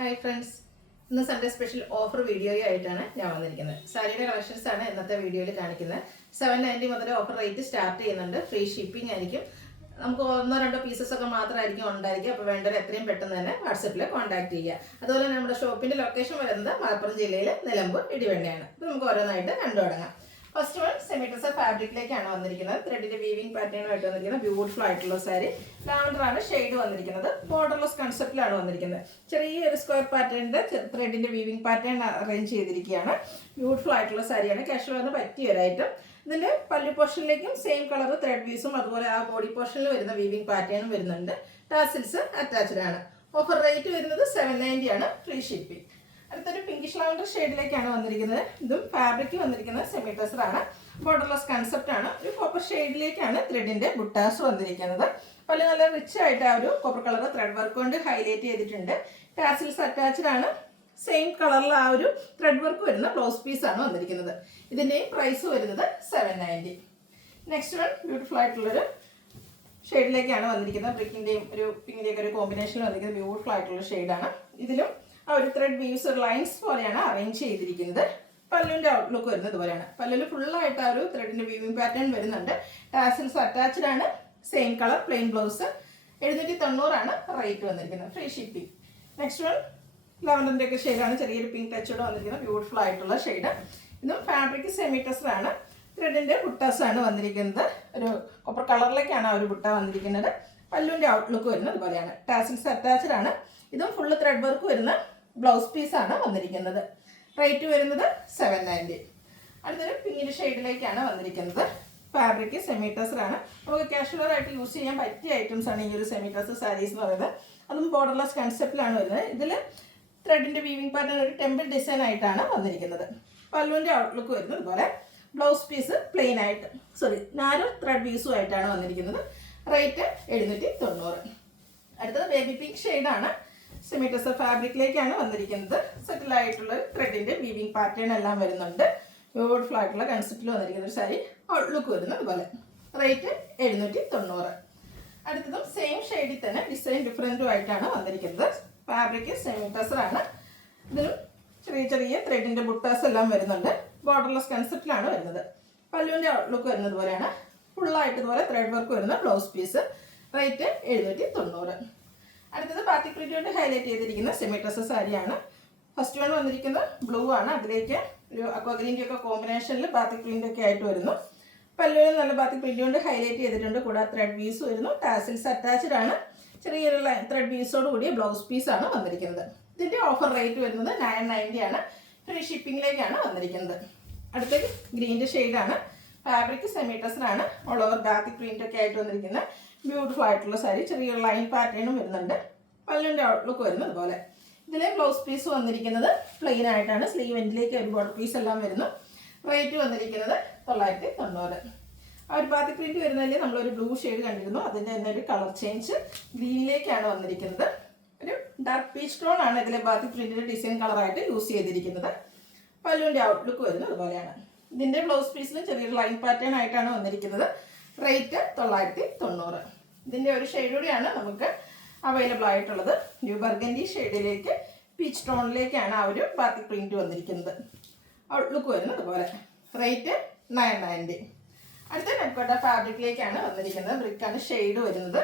Hi friends, ഇന്ന് Sunday special offer വീഡിയോയായിട്ടാണ് ഞാൻ വന്നിരിക്കുന്നത്. സാരിയുടെ കളക്ഷൻസ് ആണ് ഇന്നത്തെ വീഡിയോയിൽ കാണിക്കുന്നത്. 790 മുതൽ ഓഫർ റേറ്റ് സ്റ്റാർട്ട് ചെയ്യുന്നുണ്ട്. ഫ്രീ ഷിപ്പിംഗ് ആയിരിക്കും. നമുക്ക് ഒന്നോ രണ്ടോ പീസസ് ഒക്കെ മാത്രമായിരിക്കും ഉണ്ടായിരിക്കും. അപ്പോൾ വേണ്ടവർ എത്രയും പെട്ടെന്ന് തന്നെ വാട്സപ്പിൽ കോൺടാക്ട് ചെയ്യുക. അതുപോലെ നമ്മുടെ ഷോപ്പിന്റെ ലൊക്കേഷൻ വരുന്നത് മലപ്പുറം ജില്ലയിലെ നിലമ്പൂർ ഇടിവണ്ണയാണ്. അപ്പോൾ നമുക്ക് ഓരോന്നായിട്ട് കണ്ടു തുടങ്ങാം. ഫസ്റ്റ് വൺ സെമി ടസർ ഫാബ്രിക്കിലേക്കാണ് വന്നിരിക്കുന്നത്. ത്രെഡിന്റെ വീവിംഗ് പാറ്റേണുമായിട്ട് വന്നിരിക്കുന്നത് ബ്യൂട്ടിഫുൾ ആയിട്ടുള്ള സാരി. ലാവൻഡർ ആണ് ഷെയ്ഡ് വന്നിരിക്കുന്നത്. ബോർഡർലെസ് കൺസെപ്റ്റിലാണ് വന്നിരിക്കുന്നത്. ചെറിയൊരു സ്ക്വയർ പാറ്റേണിന്റെ ത്രെഡിന്റെ വീവിംഗ് പാറ്റേൺ അറേഞ്ച് ചെയ്തിരിക്കുകയാണ്. ബ്യൂട്ടിഫുൾ ആയിട്ടുള്ള സാരിയാണ്. കാഷ്വലിന് പറ്റിയ ഒരു ഐറ്റം. ഇതിന്റെ പല്ലു പോർഷനിലേക്കും സെയിം കളർ ത്രെഡ് വീസും അതുപോലെ ആ ബോഡി പോർഷനിൽ വരുന്ന വീവിംഗ് പാറ്റേണും വരുന്നുണ്ട്. ടാസിൽസ് അറ്റാച്ച്ഡ് ആണ്. ഓഫർ റേറ്റ് വരുന്നത് 790 ആണ്. Free shipping. അടുത്തൊരു പിങ്കിഷ് ലാവൻഡർ ഷെയ്ഡിലേക്കാണ് വന്നിരിക്കുന്നത്. ഇതും ഫാബ്രിക് വന്നിരിക്കുന്നത് സെമി ടസർ ആണ്. ബോർഡർലെസ് കൺസെപ്റ്റ് ആണ്. ഒരു കോപ്പർ ഷെയ്ഡിലേക്കാണ് ത്രെഡിന്റെ ബുട്ടാസ് വന്നിരിക്കുന്നത്. പല നല്ല റിച്ച് ആയിട്ട് ആ ഒരു കോപ്പർ കളർ ത്രെഡ് വർക്ക് കൊണ്ട് ഹൈലൈറ്റ് ചെയ്തിട്ടുണ്ട്. ടാസിൽസ് അറ്റാച്ച്ഡ് ആണ്. സെയിം കളറിൽ ആ ഒരു ത്രെഡ് വർക്ക് വരുന്ന ബ്ലൗസ് പീസ് ആണ് വന്നിരിക്കുന്നത്. ഇതിന്റെയും പ്രൈസ് വരുന്നത് 790. നെക്സ്റ്റ് വൺ ബ്യൂട്ടിഫുൾ ആയിട്ടുള്ളൊരു ഷെയ്ഡിലേക്കാണ് വന്നിരിക്കുന്നത്. ബ്രിക്കിന്റെയും ഒരു പിങ്കിന്റെയും ഒക്കെ ഒരു കോമ്പിനേഷനിൽ വന്നിരിക്കുന്നത് ബ്യൂട്ടിഫുൾ ആയിട്ടുള്ള ഷെയ്ഡാണ്. ഇതിലും ആ ഒരു ത്രെഡ് വീവ്സ് ലൈൻസ് പോലെയാണ് അറേഞ്ച് ചെയ്തിരിക്കുന്നത്. പല്ലുവിന്റെ ഔട്ട്ലുക്ക് വരുന്നത് പോലെയാണ്. പല്ലിൽ ഫുള്ളായിട്ട് ആ ഒരു ത്രെഡിന്റെ വീവിംഗ് പാറ്റേൺ വരുന്നുണ്ട്. ടാസിൽസ് അറ്റാച്ച്ഡ് ആണ്. Same colour plain blouse. 790 ആണ് റേറ്റ് വന്നിരിക്കുന്നത്. Free shipping. നെക്സ്റ്റ് വൺ ലാവൻഡറിന്റെ ഒക്കെ ഷെയ്ഡാണ്. ചെറിയൊരു പിങ്ക് ടച്ചോടെ വന്നിരിക്കുന്നത് ബ്യൂട്ടിഫുൾ ആയിട്ടുള്ള ഷെയ്ഡ്. ഇതും ഫാബ്രിക് സെമി ടസർ ആണ്. ത്രെഡിന്റെ ബുട്ടാസ് ആണ് വന്നിരിക്കുന്നത്. ഒരു കോപ്പർ കളറിലേക്കാണ് ആ ഒരു ബുട്ട വന്നിരിക്കുന്നത്. പല്ലുവിന്റെ ഔട്ട്ലുക്ക് വരുന്നത് അതുപോലെയാണ്. ടാസിൽസ് അറ്റാച്ച്ഡ് ആണ്. ഇതും ഫുള്ള് ത്രെഡ് വർക്ക് വരുന്ന ബ്ലൗസ് പീസ് ആണ് വന്നിരിക്കുന്നത്. റേറ്റ് വരുന്നത് 790. അടുത്തൊരു പിങ്കിന്റെ ഷെയ്ഡിലേക്കാണ് വന്നിരിക്കുന്നത്. ഫാബ്രിക് സെമി ടസർ ആണ്. നമുക്ക് കാഷ്വൽ ആയിട്ട് യൂസ് ചെയ്യാൻ പറ്റിയ ഐറ്റംസ് ആണ് ഈ ഒരു സെമി ടസർ സാരീസ് എന്ന് പറയുന്നത്. അതും ബോർഡർലെസ് കൺസെപ്റ്റിലാണ് വരുന്നത്. ഇതിൽ ത്രെഡിന്റെ വീവിംഗ് പാറ്റേൺ ഒരു ടെമ്പിൾ ഡിസൈൻ ആയിട്ടാണ് വന്നിരിക്കുന്നത്. പല്ലുവിന്റെ ഔട്ട്ലുക്ക് വരുന്നത് പോലെ ബ്ലൗസ് പീസ് പ്ലെയിൻ ആയിട്ട് നാരോ ത്രെഡ് പീസും ആയിട്ടാണ് വന്നിരിക്കുന്നത്. റേറ്റ് 790. അടുത്തത് ബേബി പിങ്ക് ഷെയ്ഡാണ്. സെമി ടസർ ഫാബ്രിക്കിലേക്കാണ് വന്നിരിക്കുന്നത്. സെറ്റിൽ ആയിട്ടുള്ള ത്രെഡിന്റെ വീവിംഗ് പാറ്റേൺ എല്ലാം വരുന്നുണ്ട്. ബ്യൂട്ടിഫുൾ ആയിട്ടുള്ള കൺസെപ്റ്റിൽ വന്നിരിക്കുന്ന ഒരു സാരി. ഔട്ട്ലുക്ക് വരുന്നത് പോലെ. റേറ്റ് 790. അടുത്തതും സെയിം ഷെയ്ഡിൽ തന്നെ ഡിസൈൻ ഡിഫറൻറ്റും ആയിട്ടാണ് വന്നിരിക്കുന്നത്. ഫാബ്രിക് സെമി ടസർ ആണ്. ഇതിലും ചെറിയ ചെറിയ ത്രെഡിന്റെ ബുട്ടാസ് എല്ലാം വരുന്നുണ്ട്. ബോർഡർലെസ് കൺസെപ്റ്റിലാണ് വരുന്നത്. പല്ലുവിന്റെ ഔട്ട്ലുക്ക് വരുന്നത് പോലെയാണ്. ഫുള്ളായിട്ട് ഇതുപോലെ ത്രെഡ് വർക്ക് വരുന്ന ബ്ലൗസ് പീസ്. റേറ്റ് 790. അടുത്തത് ബാത്തിക് പ്രിന്റ് കൊണ്ട് ഹൈലൈറ്റ് ചെയ്തിരിക്കുന്ന സെമി ടസർ സാരിയാണ്. ഫസ്റ്റ് വൺ വന്നിരിക്കുന്നത് ബ്ലൂ ആണ്. അതിലേക്ക് ഒരു അക്വാഗ്രീൻ്റെ ഒക്കെ കോമ്പിനേഷനിൽ ബാത്തിക് പ്രിന്റ് ഒക്കെ ആയിട്ട് വരുന്നു. പല്ലുവിൽ നല്ല ബാത്തിക് പ്രിന്റ് കൊണ്ട് ഹൈലൈറ്റ് ചെയ്തിട്ടുണ്ട്. കൂടാതെ ത്രെഡ് വീസ് വരുന്നു. ടാസിൽസ് അറ്റാച്ച്ഡ് ആണ്. ചെറിയൊരു ത്രെഡ് വീസോട് കൂടിയ ബ്ലൗസ് പീസ് ആണ് വന്നിരിക്കുന്നത്. ഇതിന്റെ ഓഫർ റേറ്റ് വരുന്നത് 990 ആണ്. ഫ്രീ ഷിപ്പിംഗിലേക്കാണ് വന്നിരിക്കുന്നത്. അടുത്തത് ഗ്രീൻ്റെ ഷെയ്ഡാണ്. ഫാബ്രിക് സെമി ടസർ ആണ്. ഓൾ ഓവർ ബാത്തിക് പ്രിന്റ് ഒക്കെ ആയിട്ട് വന്നിരിക്കുന്ന ബ്യൂട്ടിഫുൾ ആയിട്ടുള്ള സാരി. ചെറിയൊരു ലൈൻ പാറ്റേണും വരുന്നുണ്ട്. പല്ലുവിന്റെ ഔട്ട്ലുക്ക് വരുന്നത് പോലെ. ഇതിലെ ബ്ലൗസ് പീസ് വന്നിരിക്കുന്നത് പ്ലെയിൻ ആയിട്ടാണ്. സ്ലീവ് എൻഡിലേക്ക് ഒരു ബോർഡർ പീസ് എല്ലാം വരുന്നു. റേറ്റ് വന്നിരിക്കുന്നത് 990. ആ ഒരു ബാത്തിക് പ്രിന്റ് വരുന്നതിൽ നമ്മളൊരു ബ്ലൂ ഷെയ്ഡ് കണ്ടിരുന്നു. അതിൻ്റെ തന്നെ ഒരു കളർ ചേഞ്ച് ഗ്രീനിലേക്കാണ് വന്നിരിക്കുന്നത്. ഒരു ഡാർക്ക് പീച്ച് ടോൺ ആണ് ഇതിലെ ബാത്തിക് പ്രിന്റിന്റെ ഡിസൈൻ കളറായിട്ട് യൂസ് ചെയ്തിരിക്കുന്നത്. പല്ലുവിന്റെ ഔട്ട്ലുക്ക് വരുന്നത് അതുപോലെയാണ്. ഇതിന്റെ ബ്ലൗസ് പീസിലും ചെറിയൊരു ലൈൻ പാറ്റേൺ ആയിട്ടാണ് വന്നിരിക്കുന്നത്. റേറ്റ് 990. ഇതിന്റെ ഒരു ഷെയ്ഡ് കൂടിയാണ് നമുക്ക് അവൈലബിൾ ആയിട്ടുള്ളത്. ന്യൂ ബർഗൻഡി ഷെയ്ഡിലേക്ക് പീച്ച് ടോണിലേക്കാണ് ആ ഒരു ബാത്തിക് പ്രിന്റ് വന്നിരിക്കുന്നത്. ഔട്ട്ലുക്ക് വരുന്നത് അതുപോലെ. റേറ്റ് 990. അടുത്ത നെക്കോട്ട ഫാബ്രിക്കിലേക്കാണ് വന്നിരിക്കുന്നത്. ബ്രിക്കാണ് ഷെയ്ഡ് വരുന്നത്.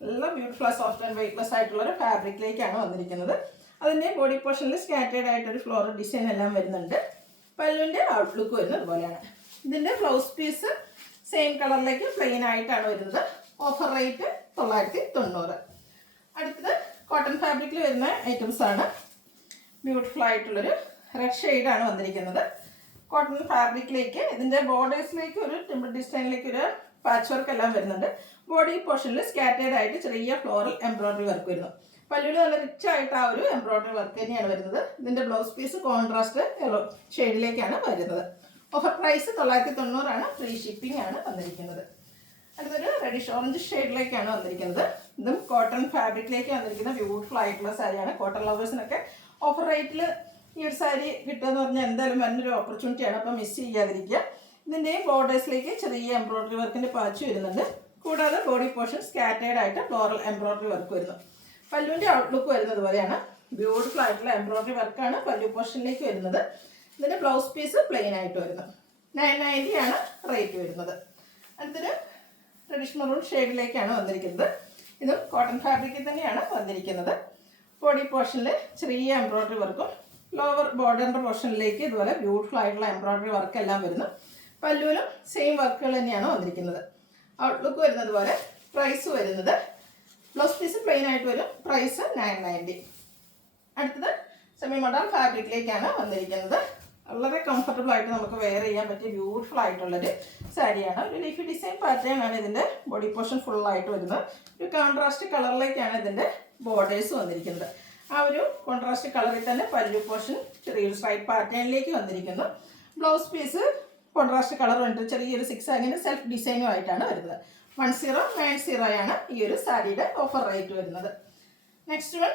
നല്ല ബ്യൂട്ടിഫുൾ സോഫ്റ്റ് ആൻഡ് വെയ്റ്റ്ലെസ് ആയിട്ടുള്ള ഒരു ഫാബ്രിക്കിലേക്കാണ് വന്നിരിക്കുന്നത്. അതിൻ്റെ ബോഡി പോർഷനിൽ സ്കാറ്റേഡ് ആയിട്ടൊരു ഫ്ലോറൽ ഡിസൈൻ എല്ലാം വരുന്നുണ്ട്. പല്ലുവിൻ്റെ ഔട്ട്ലുക്ക് വരുന്നത് അതുപോലെയാണ്. ഇതിൻ്റെ ബ്ലൗസ് പീസ് സെയിം കളറിലേക്ക് പ്ലെയിൻ ആയിട്ടാണ് വരുന്നത്. Offer rate 990. അടുത്തത് കോട്ടൺ ഫാബ്രിക്കിൽ വരുന്ന ഐറ്റംസ് ആണ്. ബ്യൂട്ടിഫുൾ ആയിട്ടുള്ളൊരു റെഡ് ഷെയ്ഡാണ് വന്നിരിക്കുന്നത്. കോട്ടൺ ഫാബ്രിക്കിലേക്ക് ഇതിൻ്റെ ബോർഡേഴ്സിലേക്ക് ഒരു ടെമ്പിൾ ഡിസൈനിലേക്ക് ഒരു പാച്ച് വർക്ക് എല്ലാം വരുന്നുണ്ട്. ബോഡി പോർഷനിൽ സ്കാറ്റേഡ് ആയിട്ട് ചെറിയ ഫ്ലോറൽ എംബ്രോയിഡറി വർക്ക് വരുന്നു. പല്ലുവിൽ നല്ല റിച്ച് ആയിട്ട് ആ ഒരു എംബ്രോയിഡറി വർക്ക് തന്നെയാണ് വരുന്നത്. ഇതിൻ്റെ ബ്ലൗസ് പീസ് കോൺട്രാസ്റ്റ് യെല്ലോ ഷെയ്ഡിലേക്കാണ് വരുന്നത്. ഓഫർ പ്രൈസ് 990 ആണ്. ഫ്രീ ഷിപ്പിംഗ് ആണ് വന്നിരിക്കുന്നത്. അടുത്തൊരു റെഡിഷ് ഓറഞ്ച് ഷെയ്ഡിലേക്കാണ് വന്നിരിക്കുന്നത്. ഇതും കോട്ടൺ ഫാബ്രിക്കിലേക്ക് വന്നിരിക്കുന്ന ബ്യൂട്ടിഫുൾ ആയിട്ടുള്ള സാരിയാണ്. കോട്ടൺ ലവേഴ്സിനൊക്കെ ഓഫർ റേറ്റിൽ ഈ ഒരു സാരി കിട്ടുക എന്ന് പറഞ്ഞാൽ എന്തായാലും നല്ലൊരു ഓപ്പർച്യൂണിറ്റിയാണ്. അപ്പോൾ മിസ് ചെയ്യാതിരിക്കുക. ഇതിൻ്റെയും ബോർഡേഴ്സിലേക്ക് ചെറിയ എംബ്രോയിഡറി വർക്കിൻ്റെ പാച്ച് വരുന്നുണ്ട്. കൂടാതെ ബോഡി പോർഷൻ സ്കാറ്റേഡ് ആയിട്ട് ഫ്ലോറൽ എംബ്രോയിഡറി വർക്ക് വരുന്നു. പല്ലുവിൻ്റെ ഔട്ട്ലുക്ക് വരുന്നത് പോലെയാണ്. ബ്യൂട്ടിഫുൾ ആയിട്ടുള്ള എംബ്രോയിഡറി വർക്കാണ് പല്ലു പോർഷനിലേക്ക് വരുന്നത്. ഇതിൻ്റെ ബ്ലൗസ് പീസ് പ്ലെയിൻ ആയിട്ട് വരുന്നത്. 990 ആണ് റേറ്റ് വരുന്നത്. അടുത്തൊരു ട്രഡീഷണൽ മെറൂൺ ഷെയ്ഡിലേക്കാണ് വന്നിരിക്കുന്നത്. ഇതും കോട്ടൺ ഫാബ്രിക്കിൽ തന്നെയാണ് വന്നിരിക്കുന്നത്. ബോഡി പോർഷനിൽ ചെറിയ എംബ്രോയിഡറി വർക്കും ലോവർ ബോർഡറിൻ്റെ പോർഷനിലേക്ക് ഇതുപോലെ ബ്യൂട്ടിഫുൾ ആയിട്ടുള്ള എംബ്രോയിഡറി വർക്ക് എല്ലാം വരുന്നു. പല്ലുവിലും സെയിം വർക്കുകൾ തന്നെയാണ് വന്നിരിക്കുന്നത്. ഔട്ട്ലുക്ക് വരുന്നത് പോലെ. പ്രൈസ് വരുന്നത് ബ്ലൗസ് പീസ് പ്ലെയിൻ ആയിട്ട് വരും. പ്രൈസ് 990. അടുത്തത് സെമി മോഡേൺ ഫാബ്രിക്കിലേക്കാണ് വന്നിരിക്കുന്നത്. വളരെ കംഫർട്ടബിൾ ആയിട്ട് നമുക്ക് വെയർ ചെയ്യാൻ പറ്റിയ ബ്യൂട്ടിഫുൾ ആയിട്ടുള്ളൊരു സാരിയാണ്. ഒരു ലീഫി ഡിസൈൻ പാറ്റേൺ ആണ് ഇതിൻ്റെ ബോഡി പോർഷൻ ഫുള്ളായിട്ട് വരുന്നത്. ഒരു കോൺട്രാസ്റ്റ് കളറിലേക്കാണ് ഇതിൻ്റെ ബോർഡേഴ്സ് വന്നിരിക്കുന്നത്. ആ ഒരു കോൺട്രാസ്റ്റ് കളറിൽ തന്നെ പല്ലു പോർഷൻ ചെറിയൊരു സ്ട്രൈറ്റ് പാറ്റേണിലേക്ക് വന്നിരിക്കുന്നു. ബ്ലൗസ് പീസ് കോൺട്രാസ്റ്റ് കളർ ഉണ്ട്. ചെറിയൊരു 6 ആങ്ങിൻ്റെ സെൽഫ് ഡിസൈനും ആയിട്ടാണ് വരുന്നത്. 1090 ആണ് ഈ ഒരു സാരിയുടെ ഓഫർ റേറ്റ് വരുന്നത്. നെക്സ്റ്റ് വൺ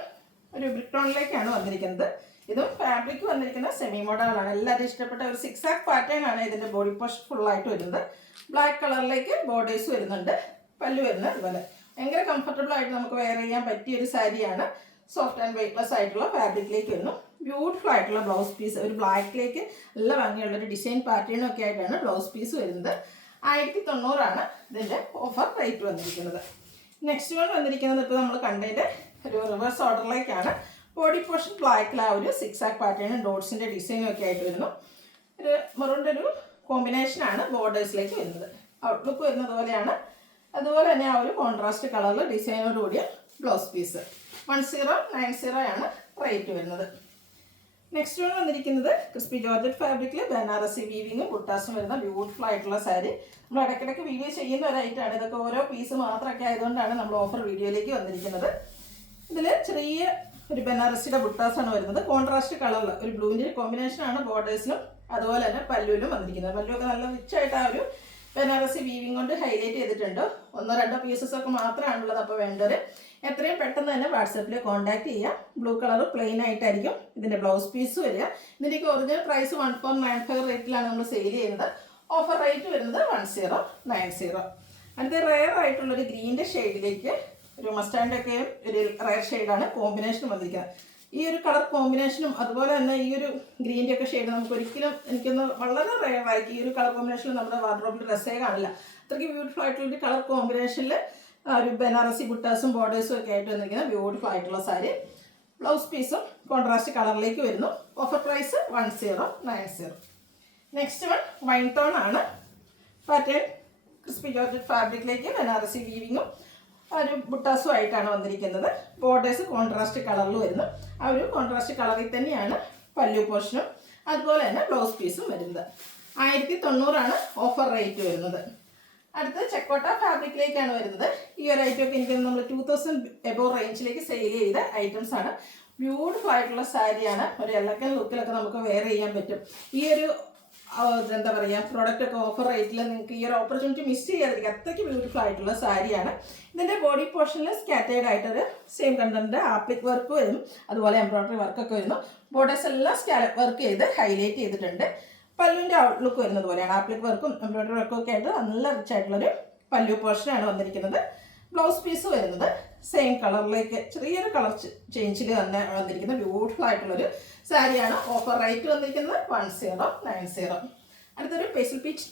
ഒരു ബ്രിക്ക് ടോണിലേക്കാണ് വന്നിരിക്കുന്നത്. ഇതും ഫാബ്രിക് വന്നിരിക്കുന്ന സെമി മോഡലാണ്. എല്ലാവരും ഇഷ്ടപ്പെട്ട ഒരു 6 ആക്ക് പാറ്റേൺ ആണ് ഇതിൻ്റെ ബോഡി പോർഷൻ ഫുള്ളായിട്ട് വരുന്നത്. ബ്ലാക്ക് കളറിലേക്ക് ബോർഡേഴ്സ് വരുന്നുണ്ട്. പല്ലു വരുന്നത് അതുപോലെ ഭയങ്കര കംഫർട്ടബിൾ ആയിട്ട് നമുക്ക് വെയർ ചെയ്യാൻ പറ്റിയ ഒരു സാരിയാണ്. സോഫ്റ്റ് ആൻഡ് വെയ്റ്റ്ലെസ് ആയിട്ടുള്ള ഫാബ്രിക്കിലേക്ക് വരുന്നു. ബ്യൂട്ടിഫുൾ ആയിട്ടുള്ള ബ്ലൗസ് പീസ്, ഒരു ബ്ലാക്കിലേക്ക് നല്ല ഭംഗിയുള്ളൊരു ഡിസൈൻ പാറ്റേണും ഒക്കെ ആയിട്ടാണ് ബ്ലൗസ് പീസ് വരുന്നത്. 1090 ആണ് ഇതിൻ്റെ ഓഫർ റേറ്റ് വന്നിരിക്കുന്നത്. നെക്സ്റ്റ് വൺ വന്നിരിക്കുന്നത് ഇപ്പോൾ നമ്മൾ കണ്ടതിൻ്റെ ഒരു റിവേഴ്സ് ഓർഡറിലേക്കാണ്. ബോഡി പോർഷൻ ബ്ലാക്കിൽ ആ ഒരു 6 ആക്ക് പാറ്റേണും ഡോട്ട്സിൻ്റെ ഡിസൈനും ഒക്കെ ആയിട്ട് വരുന്നു. ഒരു മെറൂണിൻ്റെ ഒരു കോമ്പിനേഷനാണ് ബോർഡേഴ്സിലേക്ക് വരുന്നത്. ഔട്ട്ലുക്ക് വരുന്നത് പോലെയാണ്. അതുപോലെ തന്നെ ആ ഒരു കോൺട്രാസ്റ്റ് കളറിൽ ഡിസൈനോട് കൂടിയ ബ്ലൗസ് പീസ്. 1090 ആണ് റേറ്റ് വരുന്നത്. നെക്സ്റ്റ് വൺ വന്നിരിക്കുന്നത് ക്രിസ്പി ജോർജറ്റ് ഫാബ്രിക്കിൽ ബനാറസി വീവിങ്ങും ബുട്ടാസും വരുന്ന ബ്യൂട്ടിഫുൾ ആയിട്ടുള്ള സാരി. നമ്മൾ ഇടയ്ക്കിടയ്ക്ക് വീവ് ചെയ്യുന്ന ഒരു ഐറ്റമാണ്. ഇതൊക്കെ ഓരോ പീസ് മാത്രമൊക്കെ ആയതുകൊണ്ടാണ് നമ്മൾ ഓഫർ വീഡിയോയിലേക്ക് വന്നിരിക്കുന്നത്. ഇതിൽ ചെറിയ ഒരു ബനാറസിയുടെ ബുട്ടാസാണ് വരുന്നത്. കോൺട്രാസ്റ്റ് കളറിൽ ഒരു ബ്ലൂവിൻ്റെ കോമ്പിനേഷനാണ് ബോർഡേഴ്സിലും അതുപോലെ തന്നെ പല്ലുവിലും വന്നിരിക്കുന്നത്. പല്ലുവൊക്കെ നല്ല റിച്ചായിട്ട് ആ ഒരു ബനാറസി വീവിങ് കൊണ്ട് ഹൈലൈറ്റ് ചെയ്തിട്ടുണ്ട്. 1-2 പീസസ് ഒക്കെ മാത്രമാണുള്ളത്. അപ്പോൾ വേണ്ടവർ എത്രയും പെട്ടെന്ന് തന്നെ വാട്സാപ്പിൽ കോൺടാക്ട് ചെയ്യുക. ബ്ലൂ കളർ പ്ലെയിൻ ആയിട്ടായിരിക്കും ഇതിൻ്റെ ബ്ലൗസ് പീസ് വരിക. ഇതിൻ്റെയൊക്കെ ഒറിജിനൽ പ്രൈസ് 1495 റേറ്റിലാണ് നമ്മൾ സെയിൽ ചെയ്യുന്നത്. ഓഫർ റേറ്റ് വരുന്നത് 1090. അടുത്ത റെയർ ആയിട്ടുള്ളൊരു ഗ്രീൻ്റെ ഷെയ്ഡിലേക്ക് ഒരു മസ്റ്റാൻഡ് ഒക്കെ ഒരു റെയർ ഷെയ്ഡാണ് കോമ്പിനേഷൻ വന്നിരിക്കുന്നത്. ഈ ഒരു കളർ കോമ്പിനേഷനും അതുപോലെ തന്നെ ഈ ഒരു ഗ്രീൻ്റെ ഒക്കെ ഷെയ്ഡ് നമുക്ക് ഒരിക്കലും എനിക്കൊന്ന് വളരെ റെയർ ആയിട്ട് ഈ ഒരു കളർ കോമ്പിനേഷനിൽ നമ്മുടെ വാർഡ്രോബിൽ ഡ്രസ്സേ കാണില്ല. അത്രയ്ക്ക് ബ്യൂട്ടിഫുൾ ആയിട്ടുള്ളൊരു കളർ കോമ്പിനേഷനിൽ ഒരു ബനാറസി ബുട്ടാസും ബോർഡേഴ്സും ഒക്കെ ആയിട്ട് വന്നിരിക്കുന്ന ബ്യൂട്ടിഫുൾ ആയിട്ടുള്ള സാരി. ബ്ലൗസ് പീസും കോൺട്രാസ്റ്റ് കളറിലേക്ക് വരുന്നു. Offer price 1090. Next one wine tone ആണ്. പാറ്റേൺ ക്രിസ്പി ജോർജറ്റ് ഫാബ്രിക്കിലേക്ക് ബനാറസി വീവിങ്ങും ഒരു ബുട്ടാസും ആയിട്ടാണ് വന്നിരിക്കുന്നത്. ബോർഡേഴ്സ് കോൺട്രാസ്റ്റ് കളറിൽ വരുന്നു. ആ ഒരു കോൺട്രാസ്റ്റ് കളറിൽ തന്നെയാണ് പല്ലു പോർഷനും അതുപോലെ തന്നെ ബ്ലൗസ് പീസും വരുന്നത്. 1090 ആണ് ഓഫർ റേറ്റ് വരുന്നത്. അടുത്ത് ചെക്കോട്ട ഫാബ്രിക്കിലേക്കാണ് വരുന്നത്. ഈ ഒരു ഐറ്റം ഒക്കെ എനിക്ക് നമ്മൾ 2000 എബോവ് റേഞ്ചിലേക്ക് സെയിൽ ചെയ്ത ഐറ്റംസ് ആണ്. ബ്യൂട്ടിഫുൾ ആയിട്ടുള്ള സാരിയാണ്. ഒരു എലഗൻ ലുക്കിലൊക്കെ നമുക്ക് വെയർ ചെയ്യാൻ പറ്റും. ഈ ഒരു എന്താ പറയുക പ്രോഡക്റ്റ് ഒക്കെ ഓഫർ റേറ്റിൽ നിങ്ങൾക്ക് ഈ ഒരു ഓപ്പർച്യൂണിറ്റി മിസ് ചെയ്യാതിരിക്കും. അത്രയ്ക്ക് ബ്യൂട്ടിഫുൾ ആയിട്ടുള്ള സാരിയാണ്. ഇതിൻ്റെ ബോഡി പോർഷനിൽ സ്കാറ്റേർഡ് ആയിട്ടൊരു സെയിം കണ്ടന്റ് ആപ്ലിക് വർക്ക് വരും. അതുപോലെ എംബ്രോയിഡറി വർക്കൊക്കെ വരുന്നു. ബോർഡേഴ്സ് എല്ലാം സ്കാലപ്പ് വർക്ക് ചെയ്ത് ഹൈലൈറ്റ് ചെയ്തിട്ടുണ്ട്. പല്ലുവിൻ്റെ ഔട്ട്ലുക്ക് വരുന്നത് പോലെയാണ്. ആപ്ലിക് വർക്കും എംബ്രോയിഡറി വർക്കും ഒക്കെ ആയിട്ട് നല്ല റിച്ച് ആയിട്ടുള്ളൊരു പല്ലു പോർഷനാണ് വന്നിരിക്കുന്നത്. ബ്ലൗസ് പീസ് വരുന്നത് സെയിം കളറിലേക്ക് ചെറിയൊരു കളർ ചേഞ്ചിൽ തന്നെ വന്നിരിക്കുന്ന ബ്യൂട്ടിഫുൾ ആയിട്ടുള്ളൊരു സാരിയാണ്. ഓഫർ റേറ്റ് വന്നിരിക്കുന്നത് 1090. അടുത്തൊരു പേസ്റ്റൽ പീച്ച്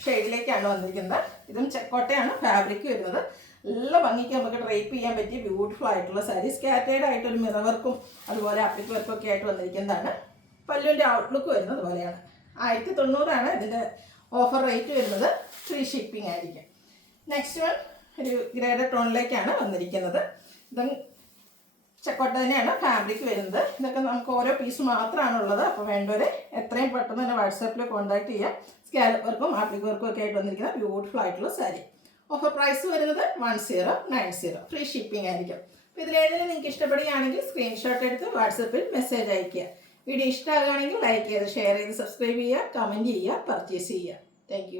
ഷെയ്ഡിലേക്കാണ് വന്നിരിക്കുന്നത്. ഇതും ചെക്കോട്ടയാണ് ഫാബ്രിക് വരുന്നത്. നല്ല ഭംഗിക്ക് നമുക്ക് ഡ്രൈപ്പ് ചെയ്യാൻ പറ്റിയ ബ്യൂട്ടിഫുൾ ആയിട്ടുള്ള സാരി. സ്കാറ്റേർഡ് ആയിട്ടൊരു മിറർ വർക്കും അതുപോലെ ആപ്ലിക് വർക്കും ഒക്കെ ആയിട്ട് വന്നിരിക്കുന്നതാണ്. പല്ലുവിൻ്റെ ഔട്ട്ലുക്ക് വരുന്നത് പോലെയാണ്. 1090 ആണ് ഇതിൻ്റെ ഓഫർ റേറ്റ് വരുന്നത്. ഫ്രീ ഷിപ്പിംഗ് ആയിരിക്കും. നെക്സ്റ്റ് വൺ ഒരു ഗ്രേഡഡ് ടോണിലേക്കാണ് വന്നിരിക്കുന്നത്. ഇതും ചക്കോട്ട തന്നെയാണ് ഫാബ്രിക് വരുന്നത്. ഇതൊക്കെ നമുക്ക് ഓരോ പീസ് മാത്രമാണുള്ളത്. അപ്പോൾ വേണ്ടവർ എത്രയും പെട്ടെന്ന് തന്നെ വാട്സാപ്പിൽ കോൺടാക്ട് ചെയ്യാം. സ്കാലപ്പ് വർക്കും ആപ്ലിക് വർക്കും ഒക്കെ ആയിട്ട് വന്നിരിക്കുന്ന ബ്യൂട്ടിഫുൾ ആയിട്ടുള്ള സാരി. ഓഫർ പ്രൈസ് വരുന്നത് 1090. ഫ്രീ ഷിപ്പിംഗ് ആയിരിക്കും. അപ്പോൾ ഇതിലേതെങ്കിലും നിങ്ങൾക്ക് ഇഷ്ടപ്പെടുകയാണെങ്കിൽ സ്ക്രീൻഷോട്ട് എടുത്ത് വാട്സാപ്പിൽ മെസ്സേജ് അയയ്ക്കുക. വീഡിയോ ഇഷ്ടമാകുകയാണെങ്കിൽ ലൈക്ക് ചെയ്ത് ഷെയർ ചെയ്ത് സബ്സ്ക്രൈബ് ചെയ്യുക, കമൻറ്റ് ചെയ്യുക, പർച്ചേസ് ചെയ്യുക. താങ്ക്